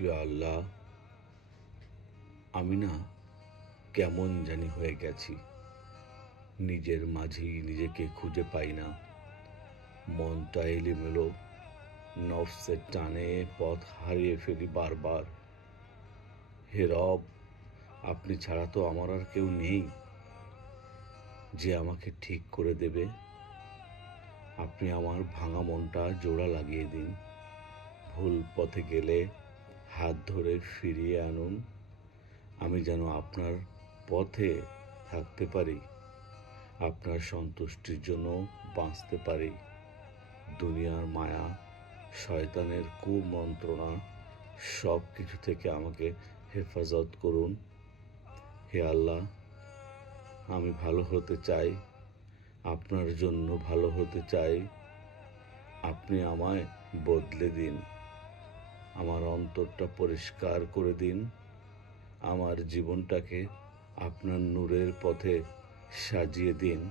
ইয়া আল্লাহ, আমি না কেমন জানি হয়ে গেছি। নিজের মাঝেই নিজেকে খুঁজে পাই না। মনটা এলোমেলো, নফসের টানে পথ হারিয়ে ফেলি বারবার। হে রব, আপনি ছাড়া তো আমার আর কেউ নেই যে আমাকে ঠিক করে দেবে। আপনি আমার ভাঙা মনটা জোড়া লাগিয়ে দিন। ভুল পথে গেলে হাত ধরে ফিরিয়ে আনুন। আমি যেন আপনার পথে থাকতে পারি, আপনার সন্তুষ্টির জন্য বাঁচতে পারি। দুনিয়ার মায়া, শয়তানের কুমন্ত্রণা সব কিছু থেকে আমাকে হেফাজত করুন। হে আল্লাহ, আমি ভালো হতে চাই, আপনার জন্য ভালো হতে চাই। আপনি আমায় বদলে দিন, আমার অন্তরটা পরিষ্কার করে দিন, আমার জীবনটাকে আপনার নূরের পথে সাজিয়ে দিন।